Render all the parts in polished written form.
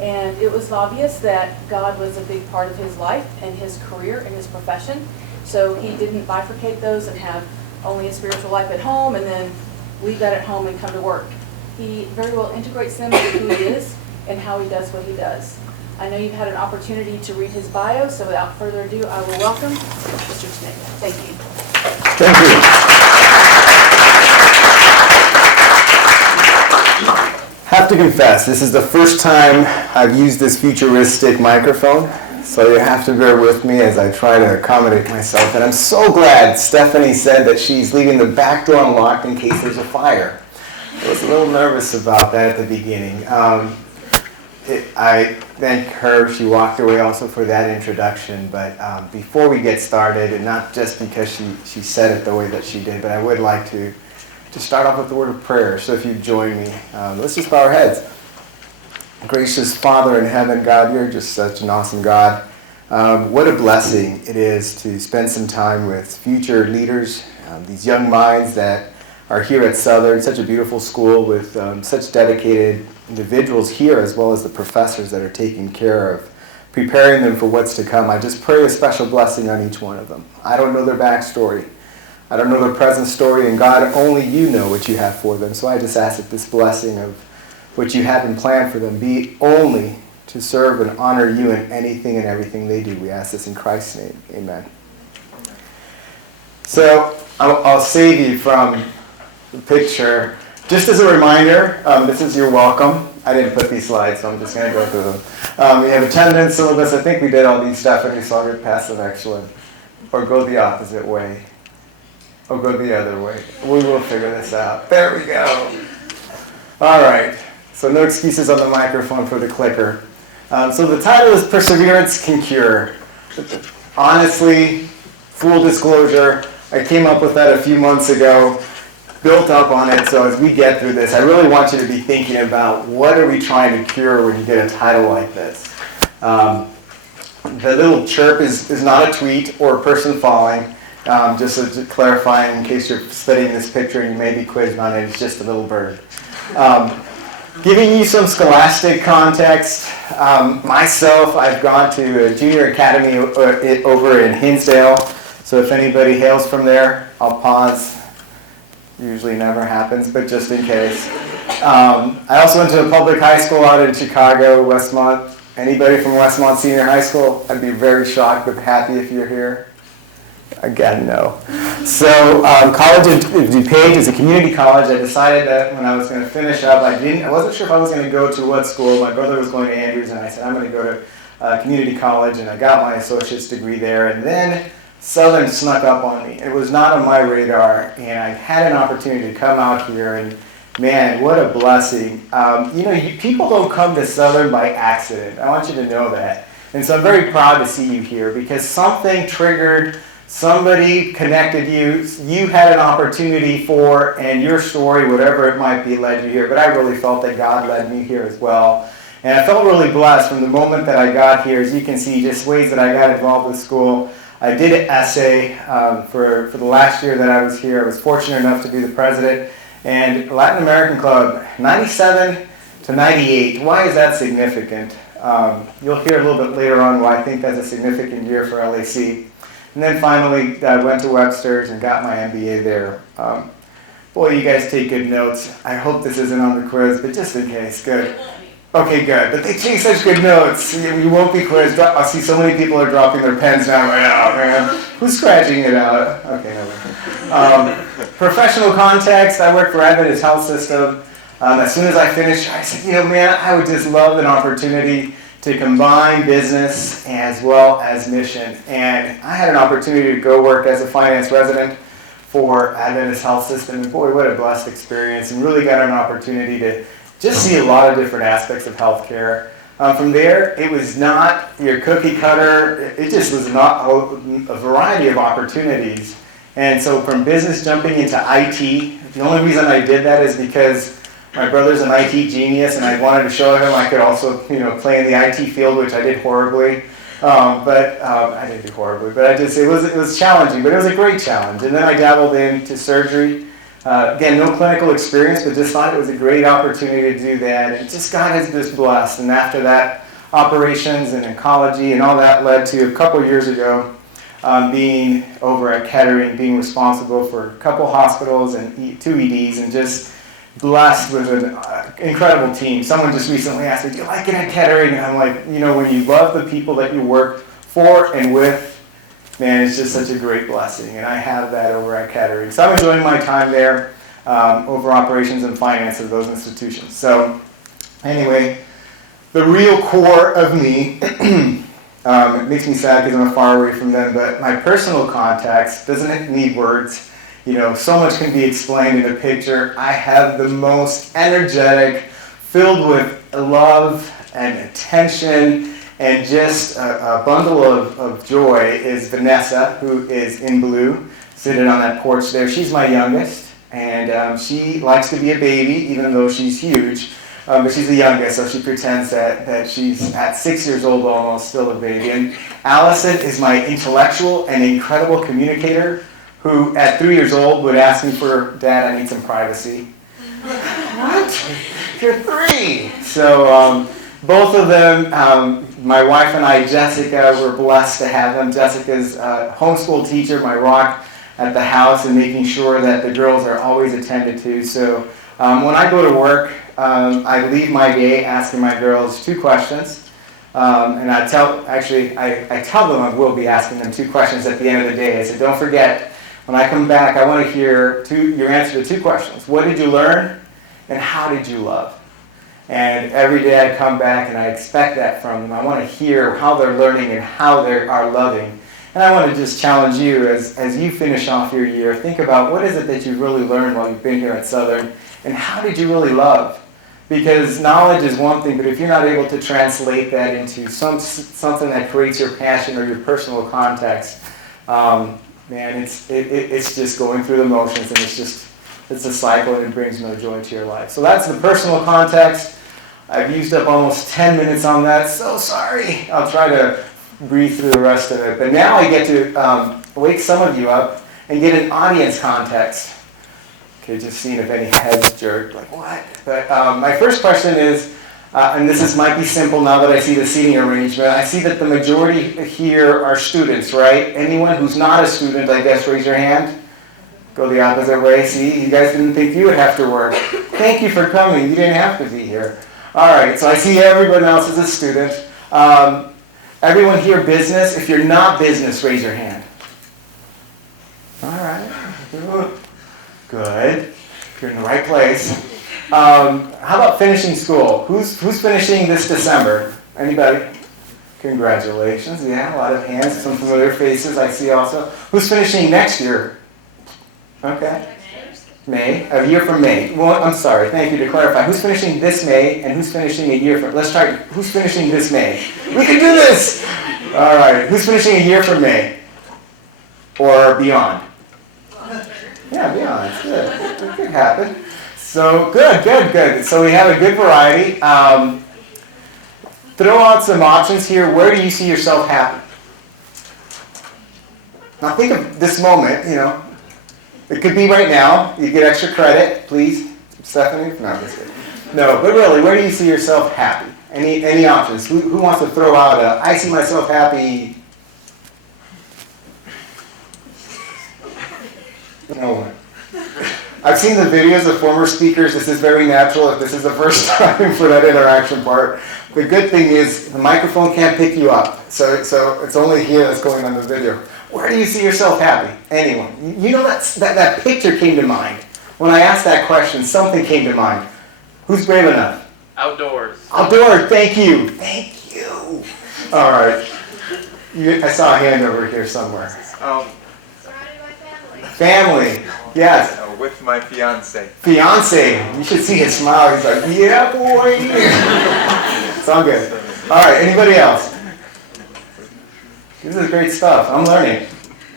And it was obvious that God was a big part of his life and his career and his profession. So he didn't bifurcate those and have only a spiritual life at home and then leave that at home and come to work. He very well integrates them into who he is and how he does what he does. I know you've had an opportunity to read his bio, so without further ado, I will welcome Mr. Chanaga. Thank you. Thank you. Have to confess, this is the first time I've used this futuristic microphone, so you have to bear with me as I try to accommodate myself. And I'm so glad Stephanie said that she's leaving the back door unlocked in case there's a fire. I was a little nervous about that at the beginning. I thank her. She walked away also for that introduction. But before we get started, and not just because she said it the way that she did, but I would like to start off with the word of prayer. So if you join me, let's just bow our heads. Gracious Father in heaven, God, you're just such an awesome God. What a blessing it is to spend some time with future leaders, these young minds that are here at Southern, such a beautiful school with such dedicated individuals here, as well as the professors that are taking care of preparing them for what's to come. I just pray a special blessing on each one of them. I don't know their backstory. I don't know their present story, and God, only you know what you have for them. So I just ask that this blessing of what you have in plan for them be only to serve and honor you in anything and everything they do. We ask this in Christ's name. Amen. So I'll save you from the picture. Just as a reminder, this is your welcome. I didn't put these slides, so I'm just going to go through them. We have attendance, syllabus. I think we did all these stuff, and you saw your passive excellent. Or go the opposite way. Or go the other way. We will figure this out. There we go. All right. So no excuses on the microphone for the clicker. So the title is Perseverance Can Cure. Honestly, full disclosure, I came up with that a few months ago. Built up on it, so as we get through this, I really want you to be thinking about what are we trying to cure when you get a title like this. The little chirp is not a tweet or a person falling, just to clarify in case you're studying this picture and you may be quizzed on it, it's just a little bird. Giving you some scholastic context, myself, I've gone to a junior academy over in Hinsdale, so if anybody hails from there, I'll pause. Usually never happens, but just in case. I also went to a public high school out in Chicago, Westmont. Anybody from Westmont Senior High School? I'd be very shocked but happy if you're here. Again, no. So college at DuPage is a community college. I decided that when I was going to finish up, I wasn't sure if I was going to go to what school. My brother was going to Andrews, and I said, I'm going to go to community college, and I got my associate's degree there. And then Southern snuck up on me. It was not on my radar, and I had an opportunity to come out here, and man, what a blessing. People don't come to Southern by accident. I want you to know that. And so I'm very proud to see you here because something triggered, somebody connected you, you had an opportunity for, and your story, whatever it might be, led you here. But I really felt that God led me here as well. And I felt really blessed from the moment that I got here. As you can see, just ways that I got involved with school. I did an essay for the last year that I was here. I was fortunate enough to be the president. And Latin American Club, 97 to 98. Why is that significant? You'll hear a little bit later on why I think that's a significant year for LAC. And then finally, I went to Webster's and got my MBA there. Boy, you guys take good notes. I hope this isn't on the quiz, but just in case, good. Okay, good. But they take such good notes. You won't be quizzed. I see so many people are dropping their pens now. Right now, man. Who's scratching it out? Okay, no. Professional context. I work for Adventist Health System. As soon as I finished, I said, man, I would just love an opportunity to combine business as well as mission. And I had an opportunity to go work as a finance resident for Adventist Health System. And boy, what a blessed experience. And really got an opportunity to just see a lot of different aspects of healthcare. From there, it was not your cookie cutter. It just was not a variety of opportunities. And so from business jumping into IT, the only reason I did that is because my brother's an IT genius, and I wanted to show him I could also, play in the IT field, which I did horribly. But I didn't do horribly, but it was challenging, but it was a great challenge. And then I dabbled into surgery. Again, no clinical experience, but just thought it was a great opportunity to do that. And just God has just blessed. And after that, operations and oncology and all that led to a couple years ago being over at Kettering, being responsible for a couple hospitals and 2 EDs, and just blessed with an incredible team. Someone just recently asked me, do you like it at Kettering? And I'm like, when you love the people that you work for and with, man, it's just such a great blessing. And I have that over at Kettering. So I'm enjoying my time there over operations and finance of those institutions. So anyway, the real core of me, it makes me sad because I'm far away from them, but my personal context doesn't need words. So much can be explained in a picture. I have the most energetic, filled with love and attention, and just a bundle of joy is Vanessa, who is in blue, sitting on that porch there. She's my youngest, and she likes to be a baby, even though she's huge. But she's the youngest, so she pretends that she's at 6 years old almost still a baby. And Allison is my intellectual and incredible communicator, who at 3 years old would ask me for, Dad, I need some privacy. What? You're 3. So both of them, my wife and I, Jessica, we're blessed to have them. Jessica's a homeschool teacher, my rock at the house, and making sure that the girls are always attended to. So when I go to work, I leave my day asking my girls 2 questions. And I tell them I will be asking them 2 questions at the end of the day. I said, don't forget, when I come back, I want to hear your answer to 2 questions. What did you learn? And how did you love? And every day I come back and I expect that from them. I want to hear how they're learning and how they are loving. And I want to just challenge you as you finish off your year, think about what is it that you've really learned while you've been here at Southern, and how did you really love? Because knowledge is one thing, but if you're not able to translate that into something that creates your passion or your personal context, man, it's just going through the motions, and it's a cycle, and it brings no joy to your life. So that's the personal context. I've used up almost 10 minutes on that. So sorry. I'll try to breathe through the rest of it. But now I get to wake some of you up and get an audience context. Okay, just seeing if any heads jerk, like what? But my first question is, and this might be simple now that I see the seating arrangement. I see that the majority here are students, right? Anyone who's not a student, I guess, raise your hand. Go the opposite way. See, you guys didn't think you would have to work. Thank you for coming. You didn't have to be here. All right, so I see everyone else is a student. Everyone here business? If you're not business, raise your hand. All right. Good. You're in the right place. How about finishing school? Who's finishing this December? Anybody? Congratulations. Yeah, a lot of hands, some familiar faces I see also. Who's finishing next year? Okay. May. A year from May. Well, I'm sorry. Thank you to clarify. Who's finishing this May and who's finishing a year from... Let's try. Who's finishing this May? We can do this! All right. Who's finishing a year from May? Or beyond? Yeah, beyond. It's good. It could happen. So, good. So we have a good variety. Throw out some options here. Where do you see yourself happy? Now think of this moment, It could be right now. You get extra credit, please. Stephanie? No, that's good. No, but really, where do you see yourself happy? Any options? Who wants to throw out I see myself happy? No one. I've seen the videos of former speakers. This is very natural if this is the first time for that interaction part. The good thing is the microphone can't pick you up. So it's only here that's going on the video. Where do you see yourself happy? Anyone? That picture came to mind. When I asked that question, something came to mind. Who's brave enough? Outdoors. Outdoors, thank you. Thank you. All right. I saw a hand over here somewhere. Surrounded by family. Family, yes. With my fiance. Fiance, you should see his smile. He's like, yeah, boy. It's all good. All right, anybody else? This is great stuff. I'm learning.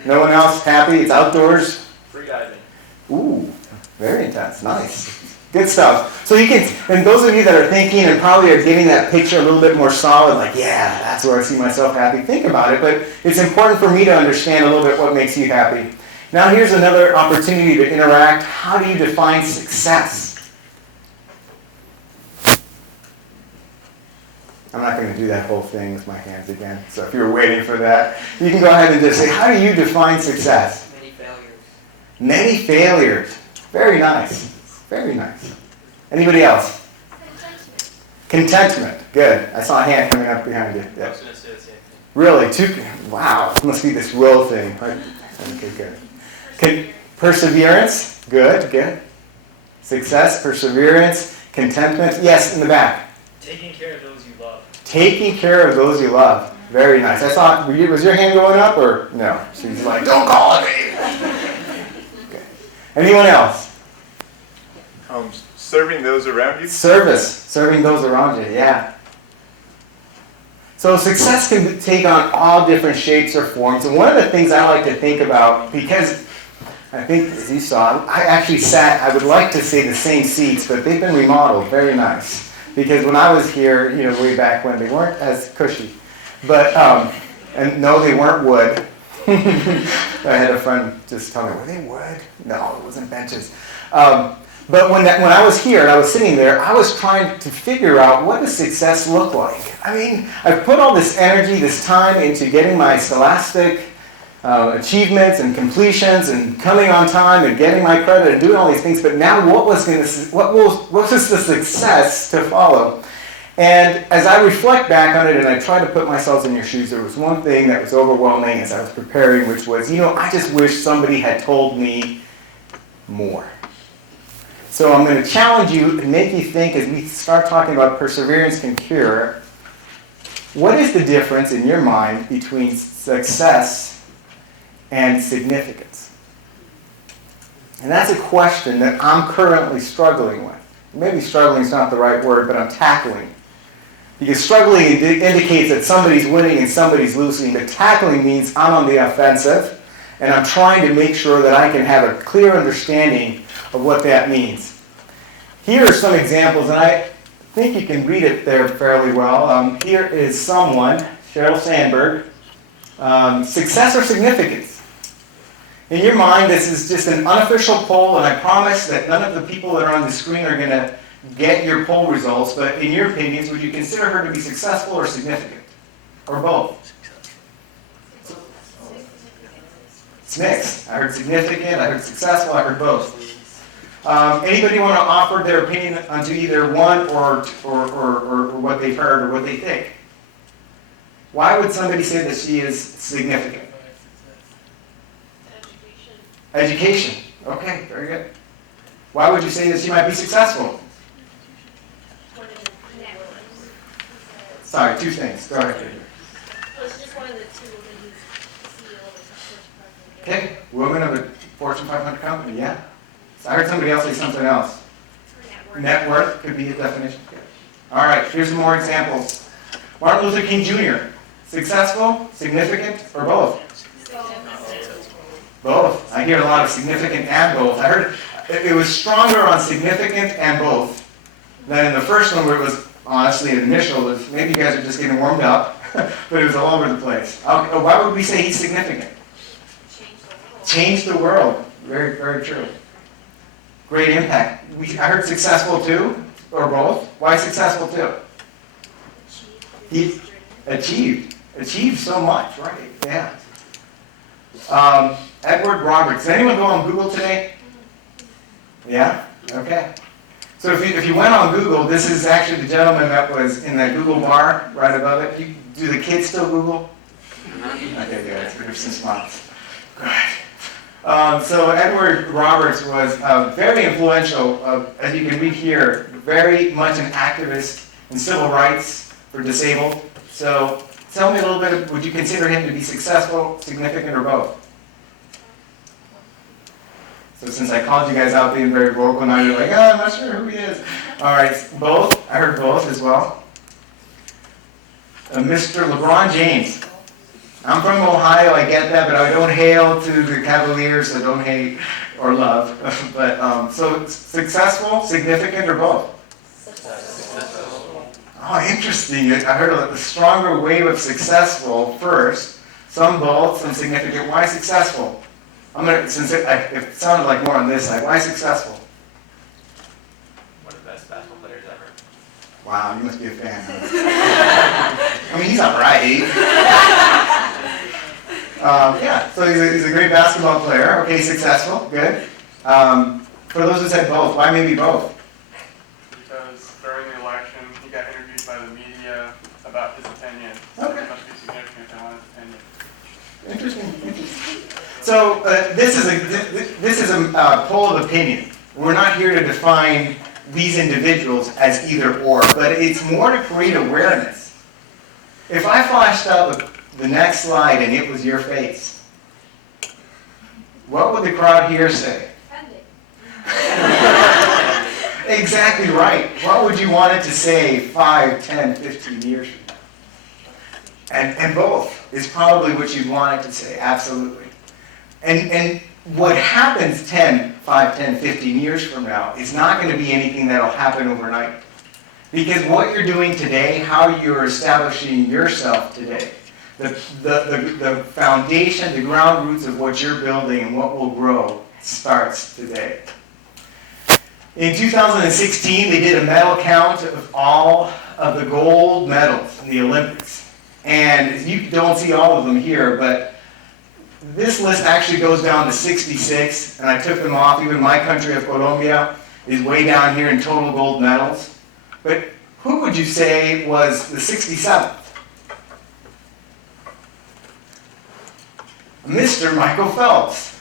No one else happy? It's outdoors? Free diving. Ooh, very intense. Nice. Good stuff. So you can, and those of you that are thinking and probably are getting that picture a little bit more solid, like, yeah, that's where I see myself happy, think about it. But it's important for me to understand a little bit what makes you happy. Now here's another opportunity to interact. How do you define success? I'm not going to do that whole thing with my hands again. So if you're waiting for that, you can go ahead and just say, how do you define success? Many failures. Many failures. Very nice. Very nice. Anybody else? Contentment. Good. I saw a hand coming up behind you. I was going to say the same thing. Really? Wow. It must be this will thing. Okay, good. Perseverance. Good, good. Success, perseverance, contentment. Yes, in the back. Taking care of those you love. Taking care of those you love. Very nice. I saw, was your hand going up or no? She's like, don't call me. Okay. Anyone else? Serving those around you. Serving those around you, yeah. So success can take on all different shapes or forms. And one of the things I like to think about, because I think, as you saw, I actually sat, I would like to say the same seats, but they've been remodeled. Very nice. Because when I was here, way back when, they weren't as cushy. But, and no, they weren't wood. I had a friend just tell me, were they wood? No, it wasn't benches. But when I was here and I was sitting there, I was trying to figure out what does success look like. I mean, I've put all this energy, this time into getting my scholastic achievements and completions and coming on time and getting my credit and doing all these things. But now, what was the success to follow? And as I reflect back on it and I try to put myself in your shoes, there was one thing that was overwhelming as I was preparing, which was, I just wish somebody had told me more. So I'm going to challenge you and make you think as we start talking about perseverance can cure, what is the difference in your mind between success and significance? And that's a question that I'm currently struggling with. Maybe struggling is not the right word, but I'm tackling. Because struggling indicates that somebody's winning and somebody's losing, but tackling means I'm on the offensive and I'm trying to make sure that I can have a clear understanding of what that means. Here are some examples, and I think you can read it there fairly well. Here is someone, Sheryl Sandberg, success or significance. In your mind, this is just an unofficial poll, and I promise that none of the people that are on the screen are going to get your poll results, but in your opinions, would you consider her to be successful or significant? Or both? It's mixed. I heard significant, I heard successful, I heard both. Anybody want to offer their opinion onto either one or what they've heard or what they think? Why would somebody say that she is significant? Education. Okay, very good. Why would you say that she might be successful? Sorry, two things. Go ahead. Just one of the two women who's CEO of a Fortune 500. Okay, woman of a Fortune 500 company, yeah. So I heard somebody else say something else. Net worth could be a definition. All right, here's some more examples. Martin Luther King Jr. Successful, significant, or both? Both. I hear a lot of significant and both. I heard it was stronger on significant and both than in the first one where it was honestly an initial. Maybe you guys are just getting warmed up, but it was all over the place. Okay, why would we say he's significant? Change the world. Very, very true. Great impact. I heard successful too, or both. Why successful too? He achieved so much, right? Yeah. Edward Roberts. Did anyone go on Google today? Yeah? Okay. So if you went on Google, this is actually the gentleman that was in that Google bar right above it. Do the kids still Google? Okay, good. There's some smiles. Good. So Edward Roberts was very influential, as you can read here, very much an activist in civil rights for disabled. So tell me a little bit, would you consider him to be successful, significant, or both? So since I called you guys out being very vocal, now you're like, I'm not sure who he is. All right, both. I heard both as well. Mr. LeBron James. I'm from Ohio, I get that, but I don't hail to the Cavaliers, so don't hate or love. But so successful, significant, or both? Successful. Oh, interesting. I heard a stronger wave of successful first. Some both, some significant. Why successful? Since it sounded like more on this side, why successful? One of the best basketball players ever. Wow, you must be a fan. Huh? I mean, he's all right. Yeah, so he's a great basketball player. Okay, successful, good. For those who said both, why maybe both? Because during the election, he got interviewed by the media about his opinion. So Okay. it must be significant to want his opinion. Interesting. So this is a poll of opinion. We're not here to define these individuals as either or, but it's more to create awareness. If I flashed up the next slide and it was your face, what would the crowd here say? Pending. Exactly right. What would you want it to say 5, 10, 15 years from now? And both is probably what you'd want it to say, absolutely. And what happens 5, 10, 15 years from now is not going to be anything that'll happen overnight. Because what you're doing today, how you're establishing yourself today, the foundation, the ground roots of what you're building and what will grow starts today. In 2016, they did a medal count of all of the gold medals in the Olympics. And you don't see all of them here, but this list actually goes down to 66, and I took them off. Even my country of Colombia is way down here in total gold medals. But who would you say was the 67th? Mr. Michael Phelps.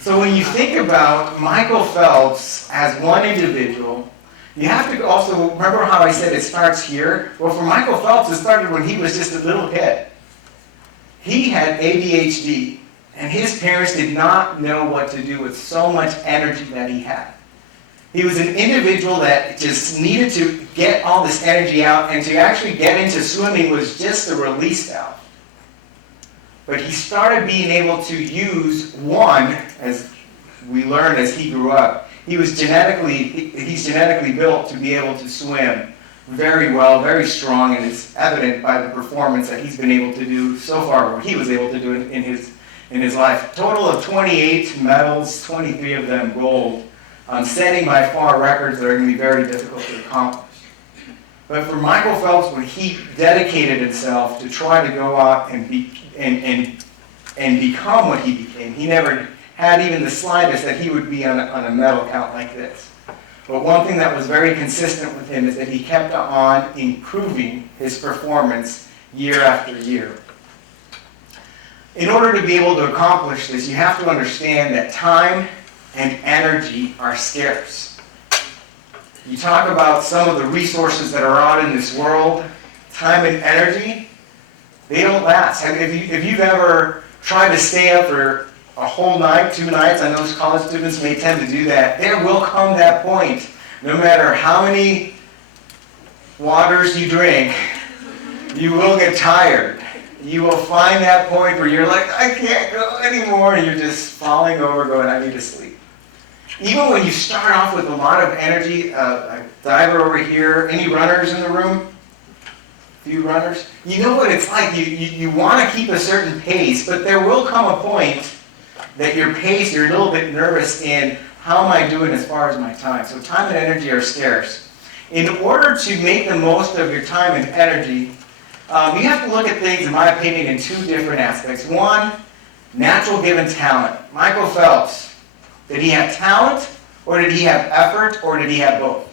So when you think about Michael Phelps as one individual, you have to also remember how I said it starts here. Well, for Michael Phelps, it started when he was just a little kid. He had ADHD, and his parents did not know what to do with so much energy that he had. He was an individual that just needed to get all this energy out, and to actually get into swimming was just a release valve. But he started being able to use one, as we learned as he grew up. He's genetically built to be able to swim very well, very strong, and it's evident by the performance that he's been able to do so far, what he was able to do in his life. Total of 28 medals, 23 of them gold, setting by far records that are going to be very difficult to accomplish. But for Michael Phelps, when he dedicated himself to try to go out and become what he became, he never had even the slightest that he would be on a medal count like this. But one thing that was very consistent with him is that he kept on improving his performance year after year. In order to be able to accomplish this, you have to understand that time and energy are scarce. You talk about some of the resources that are out in this world, time and energy, they don't last. If you've ever tried to stay up for a whole night, 2 nights, I know college students may tend to do that, there will come that point, no matter how many waters you drink, you will get tired. You will find that point where you're like, I can't go anymore, and you're just falling over going, I need to sleep. Even when you start off with a lot of energy, a diver over here, any runners in the room? Few runners? You know what it's like. You want to keep a certain pace, but there will come a point that your pace, you're a little bit nervous in, how am I doing as far as my time? So time and energy are scarce. In order to make the most of your time and energy, you have to look at things, in my opinion, in 2 different aspects. One, natural given talent. Michael Phelps, did he have talent, or did he have effort, or did he have both?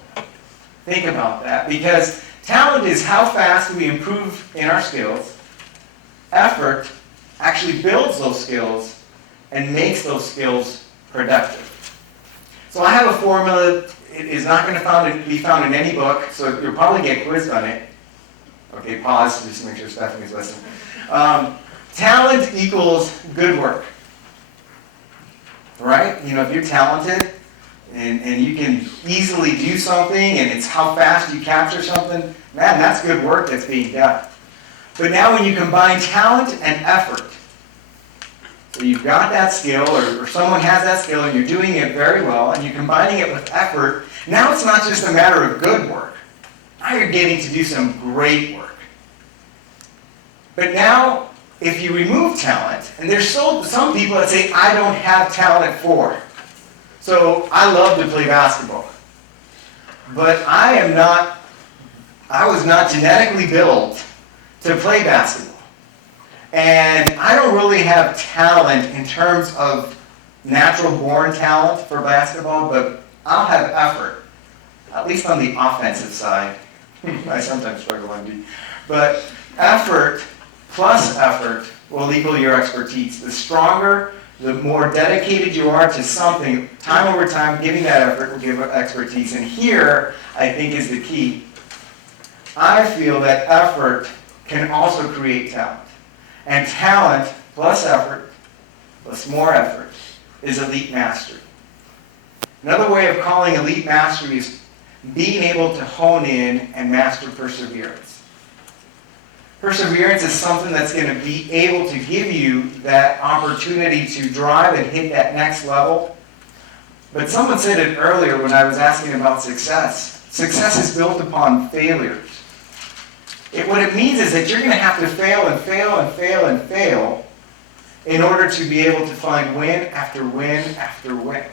Think about that, because talent is how fast we improve in our skills. Effort actually builds those skills and makes those skills productive. So I have a formula. It is not going to be found in any book, so you'll probably get quizzed on it. Okay, pause just to make sure Stephanie's listening. Talent equals good work. Right? You know, if you're talented and you can easily do something and it's how fast you capture something, man, that's good work that's being done. But now when you combine talent and effort, so you've got that skill, or someone has that skill and you're doing it very well, and you're combining it with effort, now it's not just a matter of good work. Now you're getting to do some great work. But now, if you remove talent, and there's still some people that say, I don't have talent for. So I love to play basketball. But I was not genetically built to play basketball. And I don't really have talent in terms of natural born talent for basketball, but I'll have effort, at least on the offensive side. I sometimes struggle on D. But effort plus effort will equal your expertise. The stronger, the more dedicated you are to something, time over time, giving that effort will give expertise. And here, I think, is the key. I feel that effort can also create talent. And talent plus effort plus more effort is elite mastery. Another way of calling elite mastery is being able to hone in and master perseverance. Perseverance is something that's going to be able to give you that opportunity to drive and hit that next level. But someone said it earlier when I was asking about success. Success is built upon failures. What it means is that you're going to have to fail and fail and fail and fail in order to be able to find win after win after win.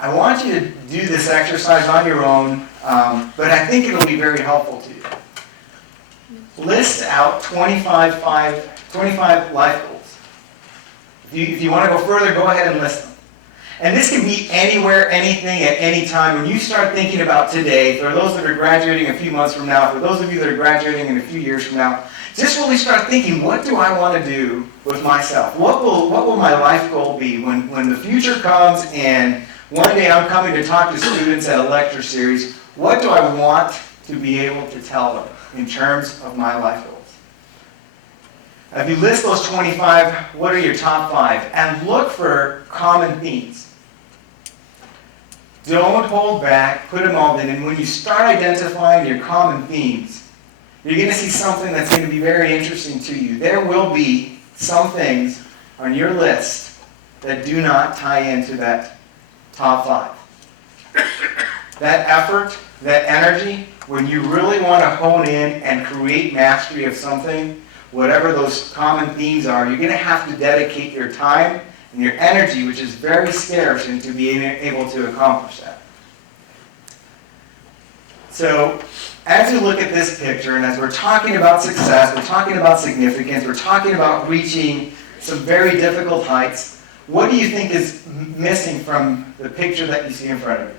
I want you to do this exercise on your own, but I think it'll be very helpful to you. List out 25 life goals. If you want to go further, go ahead and list them. And this can be anywhere, anything, at any time. When you start thinking about today, for those that are graduating a few months from now, for those of you that are graduating in a few years from now, just really start thinking, what do I want to do with myself? What will my life goal be when the future comes and one day I'm coming to talk to students at a lecture series? What do I want to be able to tell them in terms of my life goals? If you list those 25, what are your top 5? And look for common themes. Don't hold back, put them all in, and when you start identifying your common themes, you're going to see something that's going to be very interesting to you. There will be some things on your list that do not tie into that top 5. That effort, that energy, when you really want to hone in and create mastery of something, whatever those common themes are, you're going to have to dedicate your time and your energy, which is very scarce, into being able to accomplish that. So, as you look at this picture, and as we're talking about success, we're talking about significance, we're talking about reaching some very difficult heights, what do you think is missing from the picture that you see in front of you?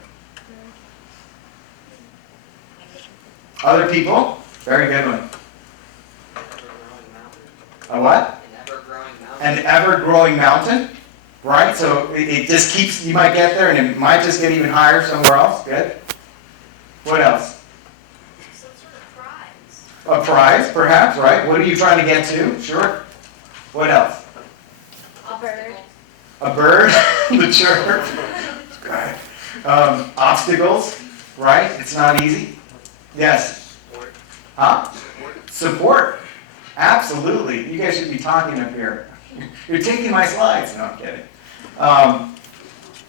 Other people? Very good one. A what? An ever-growing mountain. Right? So it just keeps, you might get there and it might just get even higher somewhere else. Good. What else? Some sort of prize. A prize, perhaps, right? What are you trying to get to? Sure. What else? A bird. A bird? The church. Obstacles, right? It's not easy. Yes. Support. Huh? Support. Absolutely. You guys should be talking up here. You're taking my slides. No, I'm kidding.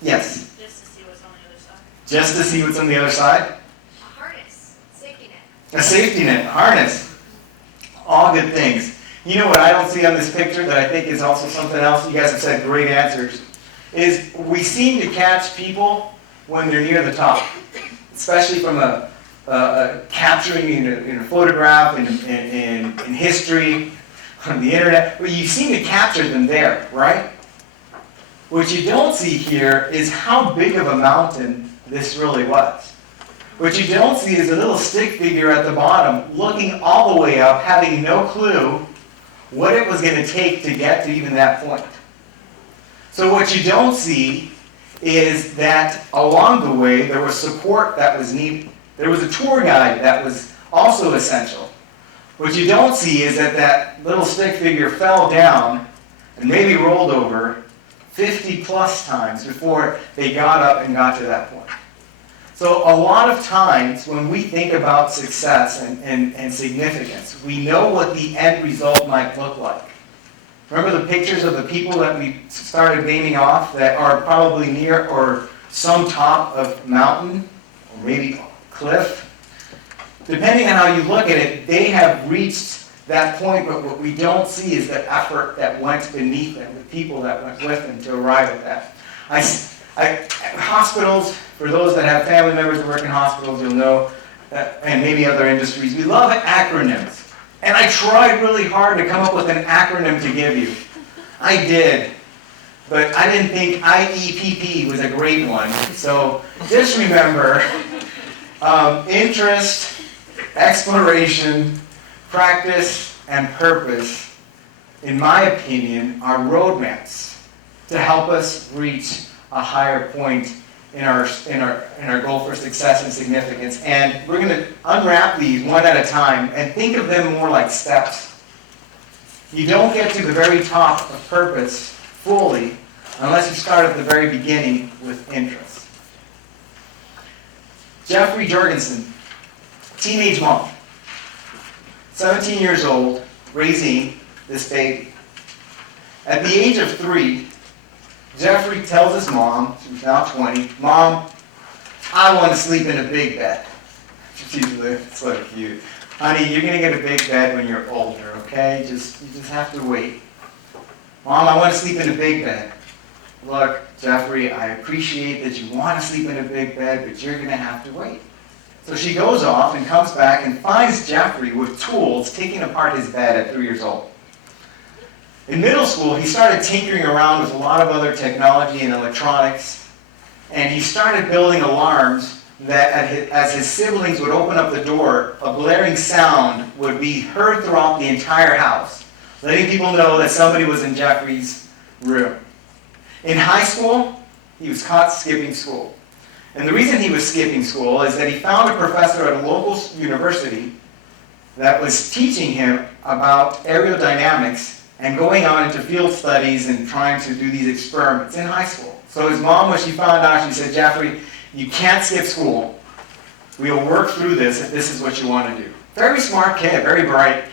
Yes. Just to see what's on the other side. Just to see what's on the other side. A harness. Safety net. A safety net, a harness. All good things. You know what I don't see on this picture that I think is also something else? You guys have said great answers. Is we seem to catch people when they're near the top, especially from capturing in a photograph, in history, on the internet. Well, you seem to capture them there, right? What you don't see here is how big of a mountain this really was. What you don't see is a little stick figure at the bottom looking all the way up, having no clue what it was going to take to get to even that point. So what you don't see is that along the way there was support that was needed. There was a tour guide that was also essential. What you don't see is that that little stick figure fell down and maybe rolled over 50 plus times before they got up and got to that point. So a lot of times when we think about success and significance, we know what the end result might look like. Remember the pictures of the people that we started naming off that are probably near or some top of mountain or maybe cliff? depending on how you look at it, they have reached that point, but what we don't see is the effort that went beneath them, the people that went with them to arrive at that. Hospitals, for those that have family members who work in hospitals, you'll know, and maybe other industries, we love acronyms. And I tried really hard to come up with an acronym to give you. I did, but I didn't think IEPP was a great one. So just remember, interest, exploration, practice, and purpose, in my opinion, are roadmaps to help us reach a higher point in our goal for success and significance. And we're going to unwrap these one at a time and think of them more like steps. You don't get to the very top of purpose fully unless you start at the very beginning with interest. Jeffrey Jorgensen, teenage mom, 17 years old, raising this baby. At the age of 3, Jeffrey tells his mom, who's now 20, "Mom, I want to sleep in a big bed." She's so cute. "Honey, you're going to get a big bed when you're older, okay? You just have to wait." "Mom, I want to sleep in a big bed." "Look, Jeffrey, I appreciate that you want to sleep in a big bed, but you're going to have to wait." So she goes off and comes back and finds Jeffrey with tools taking apart his bed at 3 years old. In middle school, he started tinkering around with a lot of other technology and electronics, and he started building alarms that as his siblings would open up the door, a blaring sound would be heard throughout the entire house, letting people know that somebody was in Jeffrey's room. In high school, he was caught skipping school. And the reason he was skipping school is that he found a professor at a local university that was teaching him about aerodynamics and going on into field studies and trying to do these experiments in high school. So his mom, when she found out, she said, "Jeffrey, you can't skip school. We'll work through this if this is what you want to do." Very smart kid, very bright.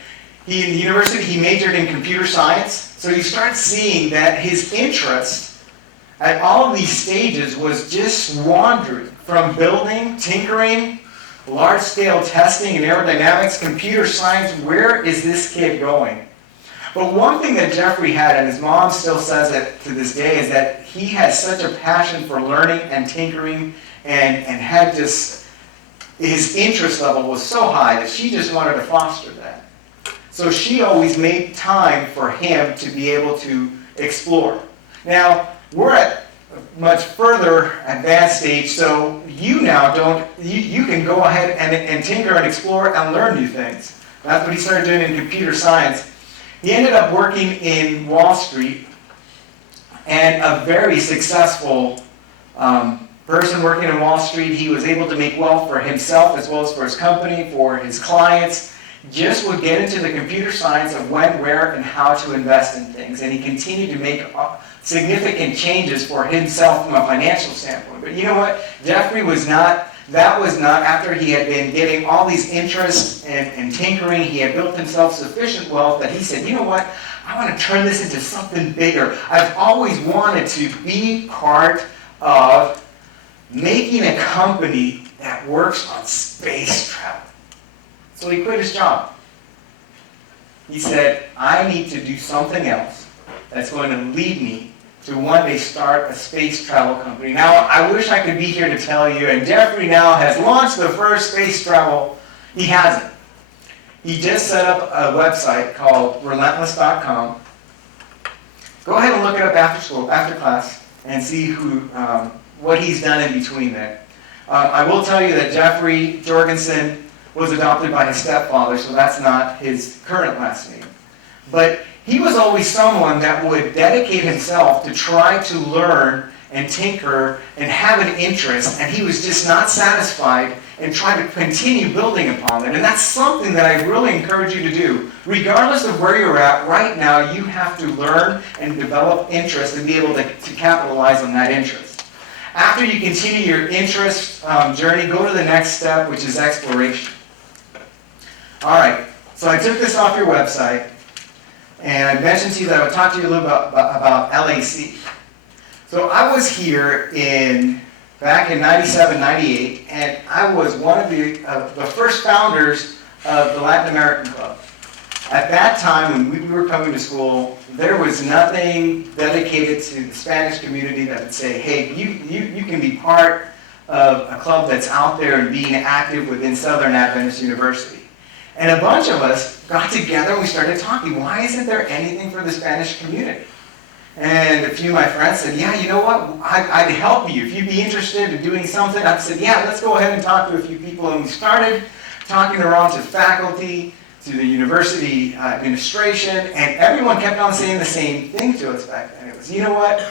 In the university, he majored in computer science. So you start seeing that his interest at all of these stages was just wandering from building, tinkering, large-scale testing and aerodynamics, computer science. Where is this kid going? But one thing that Jeffrey had, and his mom still says it to this day, is that he had such a passion for learning and tinkering and had just, his interest level was so high that she just wanted to foster that. So she always made time for him to be able to explore. Now, we're at a much further advanced stage, so you can go ahead and tinker and explore and learn new things. That's what he started doing in computer science. He ended up working in Wall Street, and a very successful person working in Wall Street. He was able to make wealth for himself as well as for his company, for his clients. Just would get into the computer science of when, where, and how to invest in things. And he continued to make significant changes for himself from a financial standpoint. But you know what? Jeffrey was not, after he had been getting all these interests and tinkering, he had built himself sufficient wealth that he said, "You know what? I want to turn this into something bigger. I've always wanted to be part of making a company that works on space travel." So he quit his job. He said, "I need to do something else that's going to lead me to one day start a space travel company." Now, I wish I could be here to tell you, and Jeffrey now has launched the first space travel. He hasn't. He just set up a website called relentless.com. Go ahead and look it up after school, after class, and see what he's done in between there. I will tell you that Jeffrey Jorgensen was adopted by his stepfather, so that's not his current last name. But he was always someone that would dedicate himself to try to learn and tinker and have an interest, and he was just not satisfied and trying to continue building upon it. And that's something that I really encourage you to do. Regardless of where you're at right now, you have to learn and develop interest and be able to capitalize on that interest. After you continue your interest journey, go to the next step, which is exploration. All right, so I took this off your website, and I mentioned to you that I would talk to you a little bit about LAC. So I was here back in 97, 98, and I was one of the first founders of the Latin American Club. At that time, when we were coming to school, there was nothing dedicated to the Spanish community that would say, hey, you can be part of a club that's out there and being active within Southern Adventist University. And a bunch of us got together and we started talking, why isn't there anything for the Spanish community? And a few of my friends said, yeah, you know what, I'd help you. If you'd be interested in doing something, I said, yeah, let's go ahead and talk to a few people. And we started talking around to faculty, to the university administration, and everyone kept on saying the same thing to us back then. It was, you know what,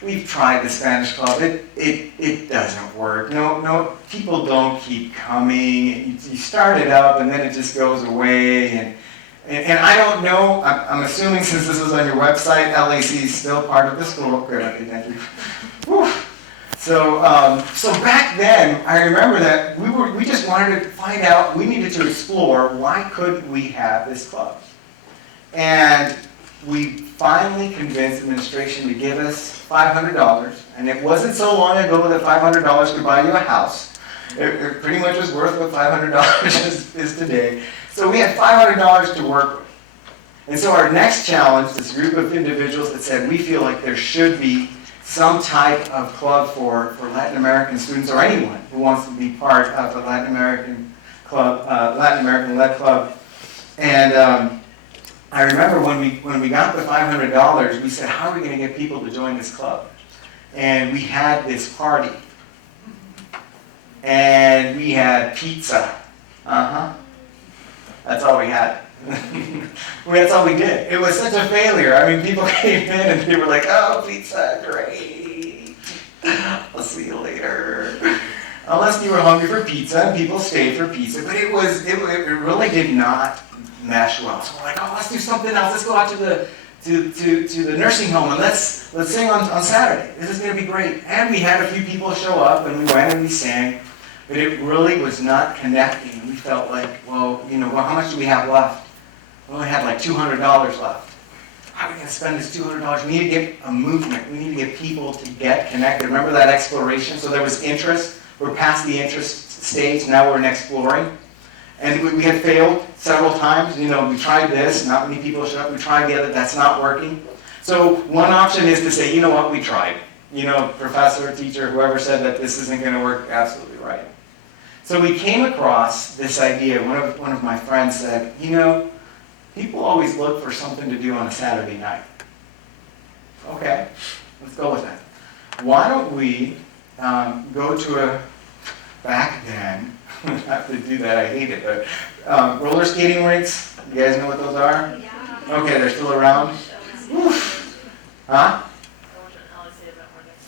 we've tried the Spanish Club, it doesn't work. No, people don't keep coming. You start it up and then it just goes away. And I don't know, I'm assuming since this was on your website, LAC is still part of the school. Good, okay, thank you. Whew. So back then, I remember that we just wanted to find out, we needed to explore why couldn't we have this club. And we finally convinced administration to give us $500, and it wasn't so long ago that $500 could buy you a house. It pretty much was worth what $500 is today. So we had $500 to work with. And so our next challenge, this group of individuals that said, we feel like there should be some type of club for Latin American students or anyone who wants to be part of a Latin American club, Latin American-led club. And I remember when we got the $500, we said, how are we going to get people to join this club? And we had this party. And we had pizza. That's all we had. That's all we did. It was such a failure. I mean, people came in and they were like, oh, pizza, great. I'll see you later. Unless you were hungry for pizza, and people stayed for pizza. But it really did not mesh well. So we're like, oh, let's do something else. Let's go out to the nursing home and let's sing on Saturday. This is going to be great. And we had a few people show up and we went and we sang. But it really was not connecting. We felt like, well, how much do we have left? We only had like $200 left. How are we going to spend this $200? We need to get a movement. We need to get people to get connected. Remember that exploration? So there was interest. We're past the interest stage. Now we're in exploring. And we had failed several times. We tried this. Not many people showed up. We tried the other. That's not working. So one option is to say, you know what? We tried. Professor, teacher, whoever said that this isn't going to work, absolutely right. So we came across this idea. One of my friends said, people always look for something to do on a Saturday night. Okay, let's go with that. Why don't we go to back then, I have to do that, I hate it, but roller skating rinks, you guys know what those are? Yeah. Okay, they're still around? Oof. Huh?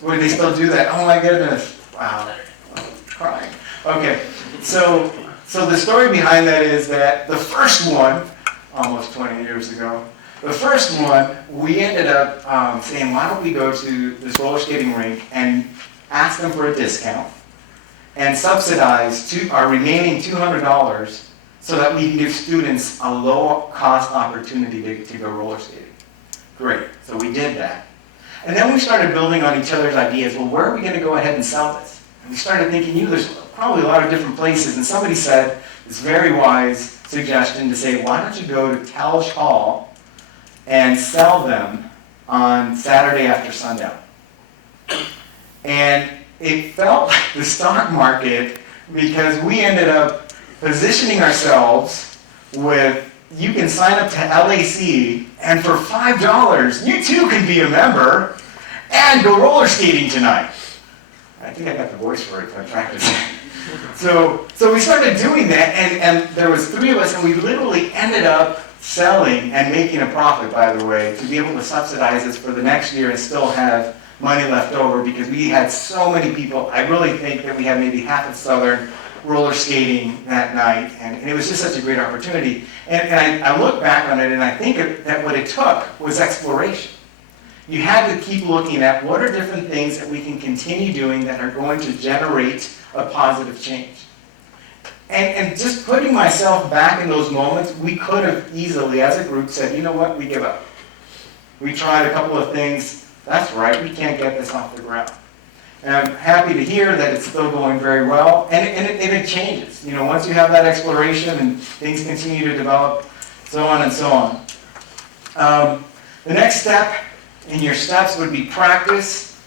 Would they still do that? Oh my goodness. Wow. I'm crying. Okay, so the story behind that is that the first one, almost 20 years ago, the first one, we ended up saying, why don't we go to this roller skating rink and ask them for a discount and subsidize our remaining $200 so that we can give students a low-cost opportunity to go roller skating. Great, so we did that. And then we started building on each other's ideas. Well, where are we going to go ahead and sell this? And we started thinking, there's probably a lot of different places. And somebody said this very wise suggestion to say, why don't you go to Talsh Hall and sell them on Saturday after sundown? And it felt like the stock market because we ended up positioning ourselves with, you can sign up to LAC and for $5, you too can be a member and go roller skating tonight. I think I got the voice for it if I practice it. So we started doing that, and there was 3 of us, and we literally ended up selling and making a profit, by the way, to be able to subsidize this for the next year and still have money left over because we had so many people. I really think that we had maybe half of Southern roller skating that night, and it was just such a great opportunity. And I look back on it, and I think that what it took was exploration. You had to keep looking at what are different things that we can continue doing that are going to generate a positive change. And just putting myself back in those moments, we could have easily, as a group, said, you know what, we give up. We tried a couple of things, that's right, we can't get this off the ground. And I'm happy to hear that it's still going very well, and it changes. You know, once you have that exploration and things continue to develop, so on and so on. The next step in your steps would be practice.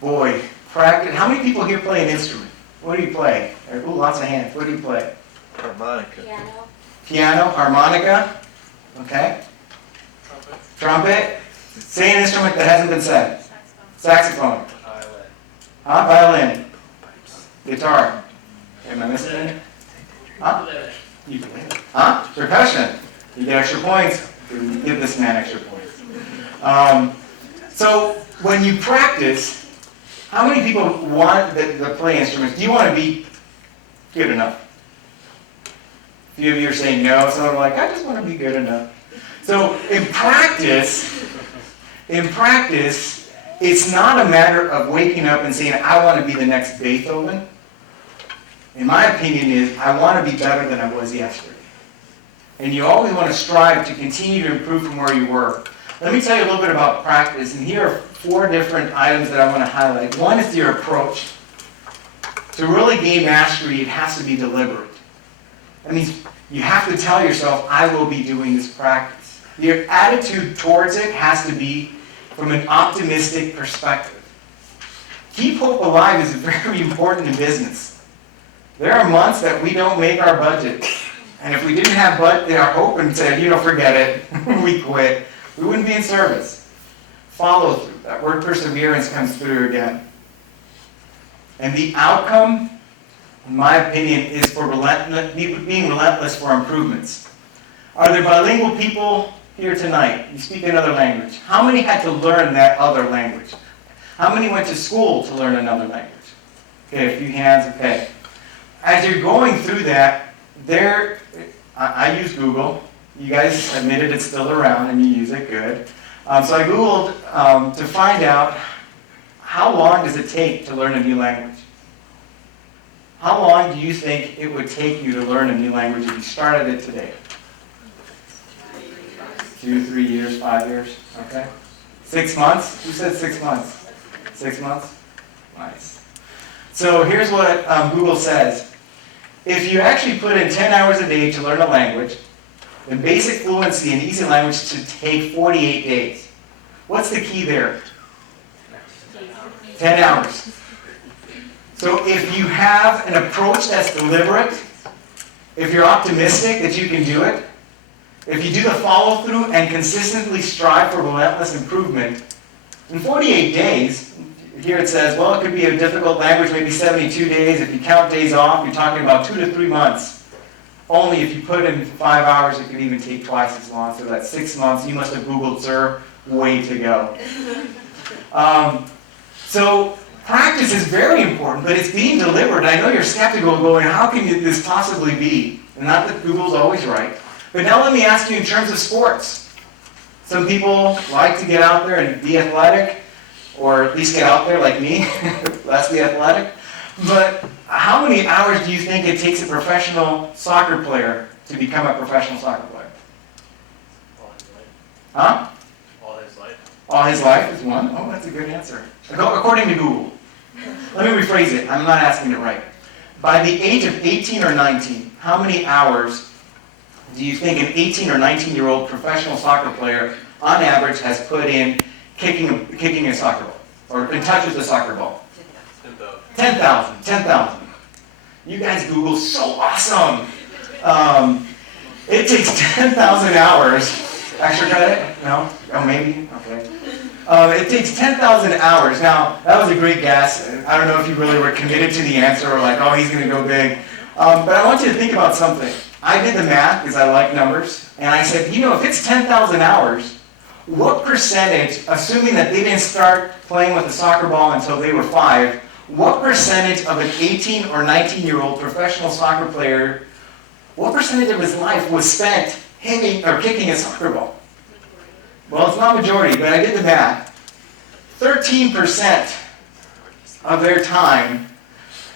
Boy, practice. How many people here play an instrument? What do you play? Ooh, lots of hands. What do you play? Harmonica. Piano. Piano, harmonica, okay? Trumpet. Say an instrument that hasn't been said. Saxophone. Violin. Huh? Violin. Guitar. Am I missing any? Huh? You play it. Huh? Percussion. You get extra points. Give this man extra points. So when you practice, how many people want to play instruments? Do you want to be good enough? A few of you are saying no. Some are like, I just want to be good enough. So in practice, it's not a matter of waking up and saying, I want to be the next Beethoven. In my opinion is, I want to be better than I was yesterday. And you always want to strive to continue to improve from where you were. Let me tell you a little bit about practice, and here are 4 different items that I want to highlight. One is your approach. To really gain mastery, it has to be deliberate. That means you have to tell yourself, I will be doing this practice. Your attitude towards it has to be from an optimistic perspective. Keep hope alive is very important in business. There are months that we don't make our budget. And if we didn't have our hope and said, forget it, we quit, we wouldn't be in service. Follow through. That word perseverance comes through again. And the outcome, in my opinion, is for being relentless for improvements. Are there bilingual people here tonight? You speak another language. How many had to learn that other language? How many went to school to learn another language? Okay, a few hands, okay. As you're going through that, I use Google. You guys admitted it's still around and you use it, good. So I Googled to find out how long does it take to learn a new language? How long do you think it would take you to learn a new language if you started it today? 2, 3 years, 5 years, okay? 6 months? Who said 6 months? 6 months? Nice. So here's what Google says. If you actually put in 10 hours a day to learn a language, then basic fluency in easy language should take 48 days. What's the key there? 10 hours. So if you have an approach that's deliberate, if you're optimistic that you can do it, if you do the follow-through and consistently strive for relentless improvement, in 48 days, here it says, well, it could be a difficult language, maybe 72 days. If you count days off, you're talking about 2 to 3 months. Only if you put in 5 hours, it could even take twice as long. So that's 6 months. You must have Googled, sir. Way to go. So practice is very important, but it's being deliberate. I know you're skeptical going, how can this possibly be? And not that Google's always right. But now let me ask you in terms of sports. Some people like to get out there and be athletic, or at least get out there like me, less be athletic. But how many hours do you think it takes a professional soccer player to become a professional soccer player? All his life. Huh? All his life. All his life is one? Oh, that's a good answer. According to Google. Let me rephrase it. I'm not asking it right. By the age of 18 or 19, how many hours do you think an 18 or 19-year-old professional soccer player, on average, has put in kicking a soccer ball, or in touch with a soccer ball? 10,000. 10,000. You guys Google so awesome. It takes 10,000 hours. Extra credit? No? Oh, maybe? Okay. It takes 10,000 hours. Now, that was a great guess. I don't know if you really were committed to the answer or like, oh, he's going to go big. But I want you to think about something. I did the math because I like numbers, and I said, if it's 10,000 hours, what percentage, assuming that they didn't start playing with a soccer ball until they were 5, what percentage of an 18 or 19-year-old professional soccer player, what percentage of his life was spent hitting or kicking a soccer ball? Well, it's not majority, but I did the math. 13% of their time,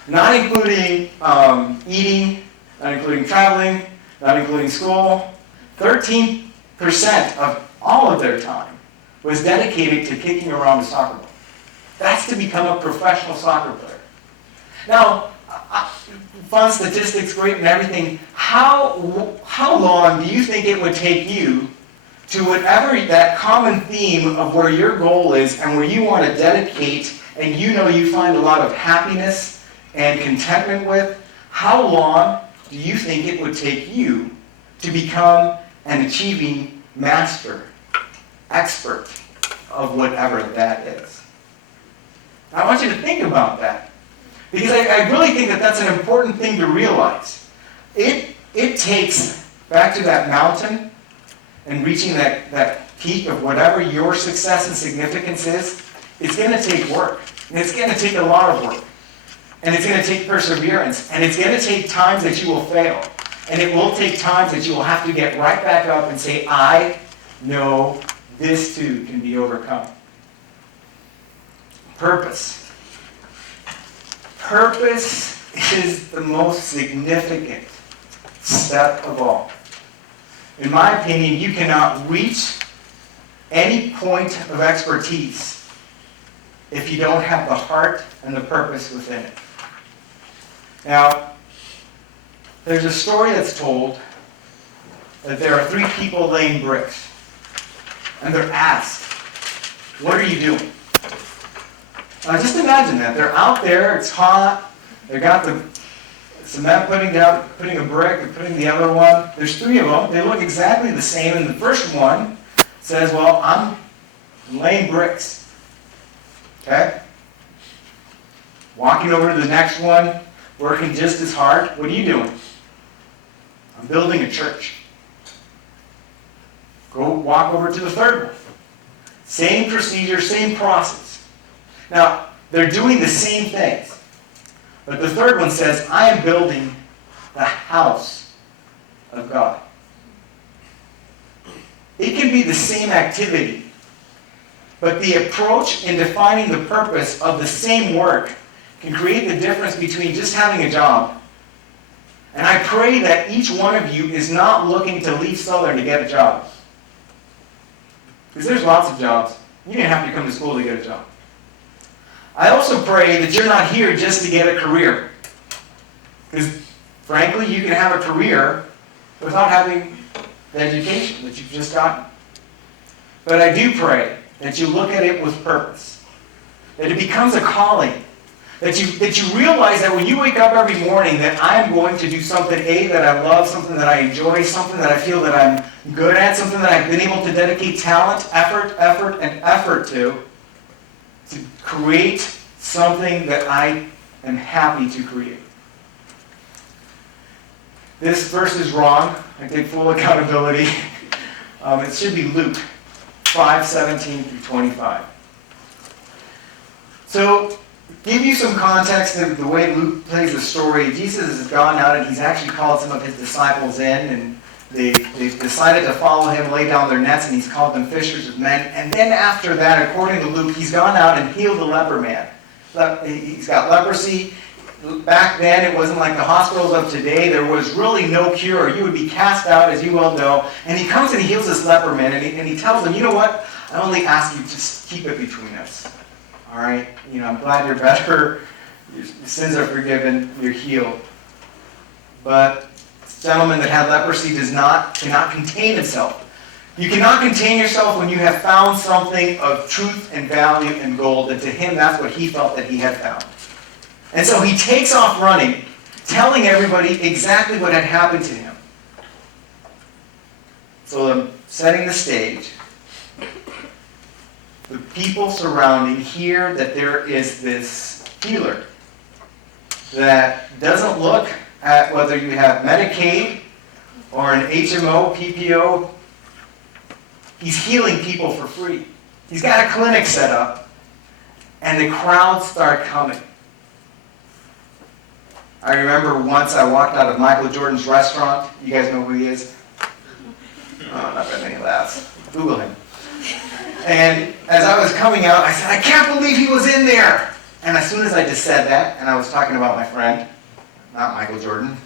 not including eating, not including traveling, not including school, 13% of all of their time was dedicated to kicking around the soccer ball. That's to become a professional soccer player. Now, fun statistics, great and everything. How long do you think it would take you to whatever that common theme of where your goal is and where you want to dedicate and you find a lot of happiness and contentment with, how long do you think it would take you to become an achieving master, expert of whatever that is? I want you to think about that, because I really think that that's an important thing to realize. It takes, back to that mountain and reaching that peak of whatever your success and significance is, it's going to take work. And it's going to take a lot of work. And it's going to take perseverance. And it's going to take times that you will fail. And it will take times that you will have to get right back up and say, I know this too can be overcome. Purpose. Purpose is the most significant step of all. In my opinion, you cannot reach any point of expertise if you don't have the heart and the purpose within it. Now, there's a story that's told that there are 3 people laying bricks, and they're asked, what are you doing? Now just imagine that. They're out there, it's hot, they got the cement putting a brick, and putting the other one. There's 3 of them. They look exactly the same, and the first one says, well, I'm laying bricks. Okay? Walking over to the next one, working just as hard. What are you doing? I'm building a church. Go walk over to the third one. Same procedure, same process. Now, they're doing the same things. But the third one says, I am building the house of God. It can be the same activity, but the approach in defining the purpose of the same work can create the difference between just having a job. And I pray that each one of you is not looking to leave Southern to get a job. Because there's lots of jobs. You didn't have to come to school to get a job. I also pray that you're not here just to get a career. Because frankly, you can have a career without having the education that you've just gotten. But I do pray that you look at it with purpose. That it becomes a calling. That you realize that when you wake up every morning that I'm going to do something, A, that I love, something that I enjoy, something that I feel that I'm good at, something that I've been able to dedicate talent, effort to create something that I am happy to create. This verse is wrong. I take full accountability. It should be Luke 5:17 through 25. So, give you some context of the way Luke plays the story. Jesus has gone out and he's actually called some of his disciples in, and they've decided to follow him, lay down their nets, and he's called them fishers of men. And then after that, according to Luke, he's gone out and healed the leper man. He's got leprosy. Back then, it wasn't like the hospitals of today. There was really no cure. You would be cast out, as you well know. And he comes and he heals this leper man, and he tells them, you know what? I only ask you to keep it between us. All right? I'm glad you're better. Your sins are forgiven. You're healed. But this gentleman that had leprosy cannot contain himself. You cannot contain yourself when you have found something of truth and value and gold. And to him, that's what he felt that he had found. And so he takes off running, telling everybody exactly what had happened to him. So I'm setting the stage. The people surrounding hear that there is this healer that doesn't look at whether you have Medicaid or an HMO, PPO. He's healing people for free. He's got a clinic set up, and the crowds start coming. I remember once I walked out of Michael Jordan's restaurant. You guys know who he is? Oh, not that many laughs. Google him. And as I was coming out, I said, I can't believe he was in there. And as soon as I just said that, and I was talking about my friend, not Michael Jordan,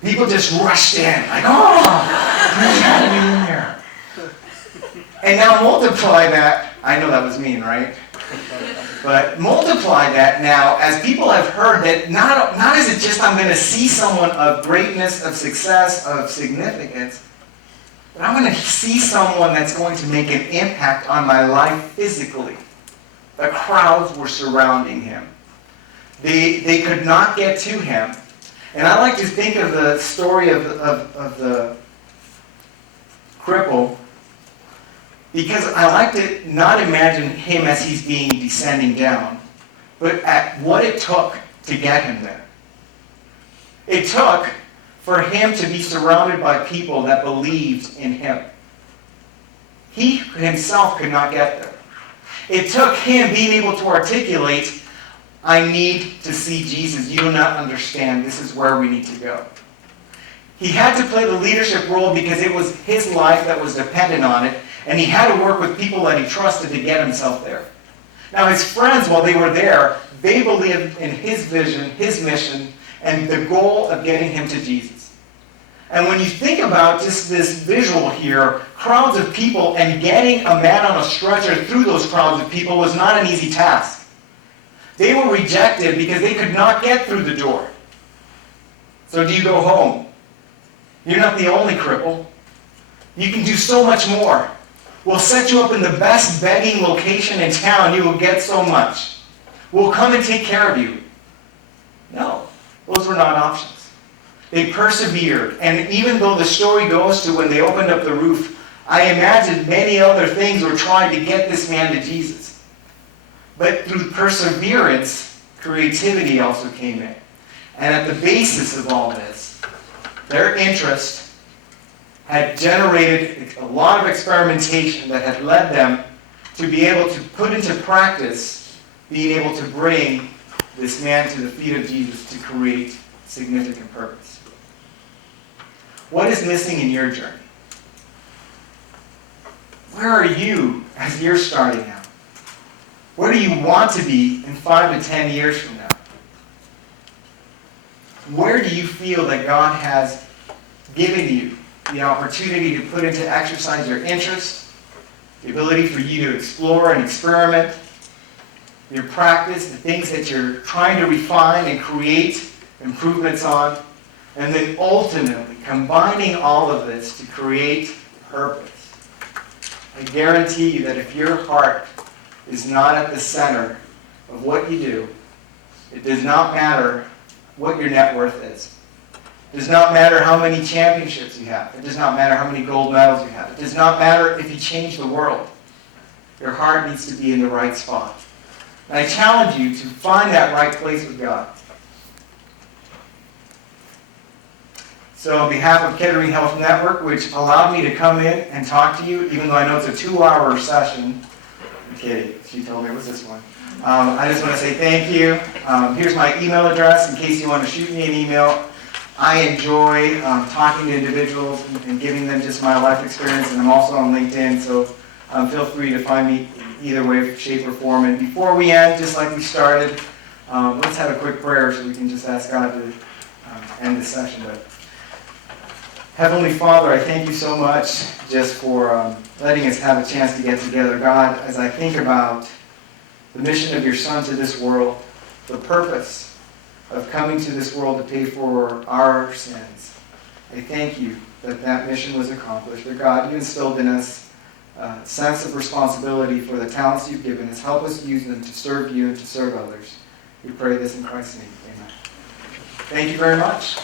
people just rushed in, like, oh, he had to be in there. And now multiply that. I know that was mean, right? But multiply that now as people have heard that not is it just I'm going to see someone of greatness, of success, of significance, but I'm going to see someone that's going to make an impact on my life physically. The crowds were surrounding him. They could not get to him. And I like to think of the story of the cripple, because I like to not imagine him as he's being descending down, but at what it took to get him there. It took for him to be surrounded by people that believed in him. He himself could not get there. It took him being able to articulate, I need to see Jesus. You do not understand. This is where we need to go. He had to play the leadership role because it was his life that was dependent on it, and he had to work with people that he trusted to get himself there. Now his friends, while they were there, they believed in his vision, his mission, and the goal of getting him to Jesus. And when you think about just this visual here, crowds of people, and getting a man on a stretcher through those crowds of people was not an easy task. They were rejected because they could not get through the door. So do you go home? You're not the only cripple. You can do so much more. We'll set you up in the best begging location in town. You will get so much. We'll come and take care of you. No, those were not options. They persevered. And even though the story goes to when they opened up the roof, I imagine many other things were trying to get this man to Jesus. But through perseverance, creativity also came in. And at the basis of all this, their interest had generated a lot of experimentation that had led them to be able to put into practice being able to bring this man to the feet of Jesus to create significant purpose. What is missing in your journey? Where are you as you're starting out? Where do you want to be in 5 to 10 years from now? Where do you feel that God has given you the opportunity to put into exercise your interest, the ability for you to explore and experiment, your practice, the things that you're trying to refine and create improvements on, and then ultimately combining all of this to create purpose? I guarantee you that if your heart is not at the center of what you do, it does not matter what your net worth is. It does not matter how many championships you have. It does not matter how many gold medals you have. It does not matter if you change the world. Your heart needs to be in the right spot. And I challenge you to find that right place with God. So on behalf of Kettering Health Network, which allowed me to come in and talk to you, even though I know it's a 2-hour session, I'm kidding, she told me it was this one. I just want to say thank you. Here's my email address in case you want to shoot me an email. I enjoy talking to individuals and giving them just my life experience, and I'm also on LinkedIn, so feel free to find me either way, shape, or form. And before we end, just like we started, let's have a quick prayer so we can just ask God to end the session. But Heavenly Father, I thank you so much just for letting us have a chance to get together. God, as I think about the mission of your Son to this world, the purpose of coming to this world to pay for our sins, I thank you that that mission was accomplished. But God, you instilled in us a sense of responsibility for the talents you've given us. Help us use them to serve you and to serve others. We pray this in Christ's name. Amen. Thank you very much.